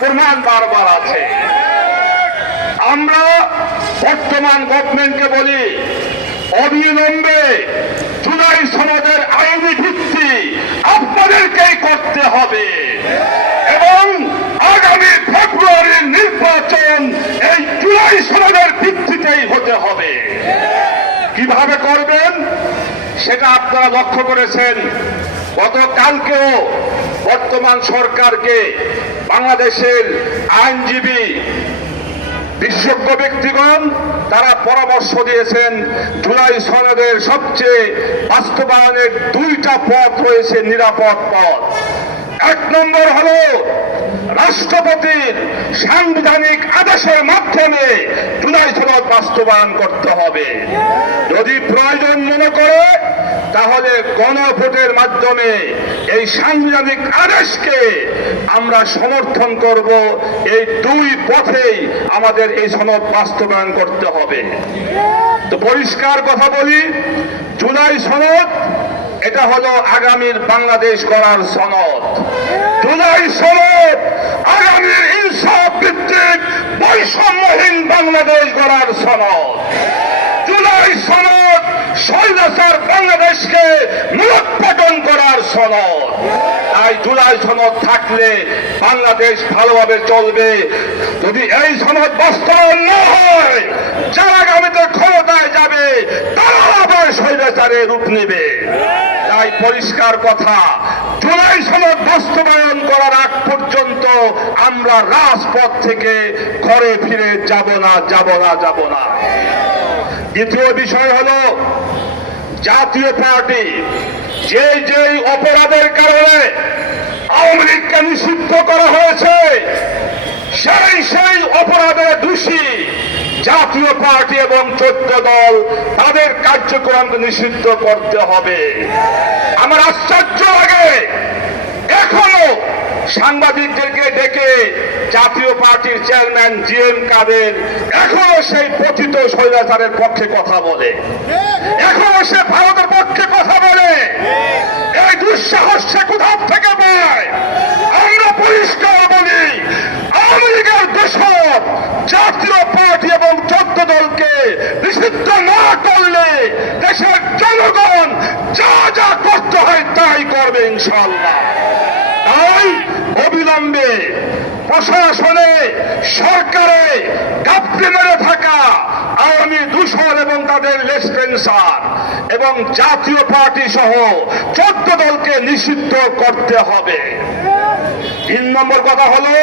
প্রমাণ বারবার আছে। আমরা বর্তমান গভর্নমেন্টকে বলি, অবিলম্বে জুলাই সনদের আইনি ভিত্তি আপনাদেরকেই করতে হবে এবং আগামী ফেব্রুয়ারির নির্বাচন এই জুলাই সনদের ভিত্তিতেই হতে হবে। কিভাবে করবেন সেটা আপনারা লক্ষ্য করেছেন। গতকালকেও বর্তমান সরকারকে বাংলাদেশের আইনজীবী বিশেষজ্ঞ ব্যক্তিগণ তারা পরামর্শ দিয়েছেন, জুলাই সনদের সবচেয়ে বাস্তবায়নের দুইটা পথ রয়েছে, নিরাপদ পথ। এক নম্বর হলো রাষ্ট্রপতির সাংবিধানিক আদেশের মাধ্যমে জুলাই সনদ বাস্তবায়ন করতে হবে। যদি প্রয়োজন মনে করে তাহলে গণভোটের মাধ্যমে এই সাংবিধানিক আদেশকে আমরা সমর্থন করব। এই দুই পথেই আমাদের এই সনদ বাস্তবায়ন করতে হবে। তো পরিষ্কার কথা বলি, জুলাই সনদ এটা হলো আগামীর বাংলাদেশ গড়ার সনদ। জুলাই সনদ আগামীর ইনসাফ ভিত্তিক বৈষম্যহীন বাংলাদেশ গড়ার সনদ। জুলাই সনদ স্বৈরাচার বাংলাদেশকে মূলোৎপাটন করার সনদ। তাই জুলাই সনদ থাকলে বাংলাদেশ ভালোভাবে চলবে। যদি এই সনদ বাস্তবায়ন না হয়, যারা আগামীতে ক্ষমতায় যাবে তারা আবার স্বৈরাচারের রূপ নেবে। তাই পরিষ্কার কথা, জুলাই সনদ বাস্তবায়ন করার আগ পর্যন্ত আমরা রাজপথ থেকে ঘরে ফিরে যাব না। দ্বিতীয় বিষয় হলো জাতীয় পার্টি যেই অপরাধের কারণে আওয়ামী লীগকে নিষিদ্ধ করা হয়েছে, সেই অপরাধে দোষী জাতীয় পার্টি এবং 14 দল তাদের কার্যক্রমকে নিষিদ্ধ করতে হবে। আমার আশ্চর্য লাগে, এখনো সাংবাদিকদেরকে ডেকে জাতীয় পার্টির চেয়ারম্যান জিএম কাদের এখনো সেই পতিত স্বৈরাচারের পক্ষে কথা বলে, এখনো সে ভারতের পক্ষে কথা বলে। এই দুঃসাহস সে কোথা থেকে পায়? আমরা পরিষ্কার বলি, আওয়ামী লীগের দোষক জাতীয় পার্টি এবং 14 দলকে নিষিদ্ধ না করলে দেশের জনগণ যা যা করতে হয় তাই করবে ইনশাআল্লাহ। তাই অবিলম্বে প্রশাসনে সরকারে গাপটি মেরে থাকা আওয়ামী দূষণ এবং তাদের লেসপেন্সার এবং জাতীয় পার্টি সহ 14 দলকে নিষিদ্ধ করতে হবে। 3 নম্বর কথা হলো